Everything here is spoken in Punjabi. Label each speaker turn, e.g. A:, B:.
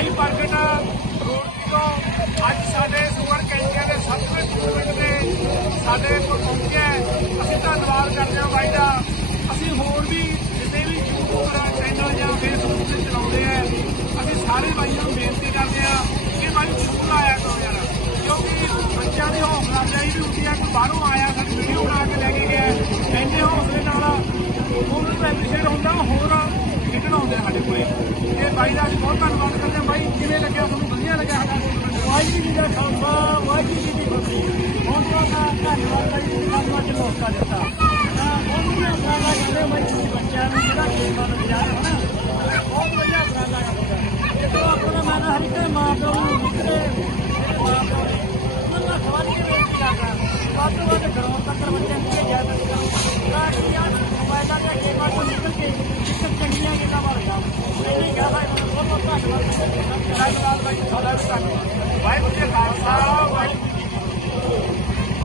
A: ਸ਼ਾਹੀ ਮਾਰਕੀਟ ਰੋਡ ਤੋਂ ਅੱਜ ਸਾਡੇ ਸੁਵਰ ਕੈਂਟੀਆਂ ਦੇ ਸਭ ਸੱਤਵੇਂ ਟੂਰਨਾਮੈਂਟ ਦੇ ਸਾਡੇ ਕੋਲ ਪਹੁੰਚਿਆ ਅਸੀਂ ਧੰਨਵਾਦ ਕਰਦੇ ਹਾਂ ਬਾਈ ਦਾ। ਅਸੀਂ ਹੋਰ ਵੀ ਜਿੰਨੇ ਵੀ ਯੂਟਿਊਬ ਚੈਨਲ ਜਾਂ ਫੇਸਬੁੱਕ ਤੇ ਚਲਾਉਂਦੇ ਆ, ਅਸੀਂ ਸਾਰੇ ਬਾਈਆਂ ਨੂੰ ਬੇਨਤੀ ਕਰਦੇ ਆ ਕਿ ਬਾਈ ਸ਼ੁਕਰ ਆਇਆ ਕਰੋ ਯਾਰ, ਕਿਉਂਕਿ ਬੱਚਿਆਂ ਦੀ ਹੌਸਲਾ ਚਾਹੀਦੀ ਹੁੰਦੀ ਆ ਕਿ ਬਾਹਰੋਂ ਆਇਆ ਸਾਡੇ ਵੀਡੀਓ ਬਣਾ ਕੇ ਲੈ ਕੇ ਗਿਆ ਐਨੇ ਹੌਸਲੇ ਨਾਲ ਉਹਨੂੰ ਐਪਰੀਸ਼ੀਏਟ ਹੁੰਦਾ, ਹੋਰ ਖੇਡਣਾ ਆਉਂਦੇ ਸਾਡੇ ਕੋਲੇ। ਇਹ ਬਾਈ ਦਾ ਬਹੁਤ ਧੰਨਵਾਦ ਕਰਦੇ ਆ ਕਿਵੇਂ ਲੱਗਿਆ? ਤੁਹਾਨੂੰ ਵਧੀਆ ਲੱਗਿਆ? ਸਾਡਾ
B: ਵਾਹਿਗੁਰੂ ਜੀ ਦਾ ਖਾਲਸਾ, ਵਾਹਿਗੁਰੂ ਜੀ ਦੀ ਫਤਿਹ। ਬਹੁਤ ਬਹੁਤ ਧੰਨਵਾਦ ਭਾਈ ਜੀ ਸਾਨੂੰ ਅੱਜ ਦਿੱਤਾ। ਤਾਂ ਬਹੁਤ ਵਧੀਆ ਉਪਰਾਲਾ ਕਰਦੇ ਹੋ ਤੁਸੀਂ ਬੱਚਿਆਂ ਨੂੰ ਜਿਹੜਾ ਖੇਡਾਂ ਨੂੰ ਲਿਜਾ ਰਹੇ ਹੋ ਬਹੁਤ ਵਧੀਆ ਉਪਰਾਲਾ ਕਰਦੇ। ਹੋ ਦੇਖੋ ਆਪਣਾ ਮੈਂ ਹਰ ਇੱਕ ਮਾਂ ਪਿਓ ਨੂੰ ਨਿਕਲੇ ਮਾਂ ਪਿਓ ਨੇ, ਉਹਨਾਂ ਦਾ ਖਵਾਜ ਕੇ ਬੇਨਤੀ ਵੱਧ ਤੋਂ ਵੱਧ ਗਰਾਊਂਡ ਤੱਕ ਬੱਚਿਆਂ ਨੂੰ
A: ただいま。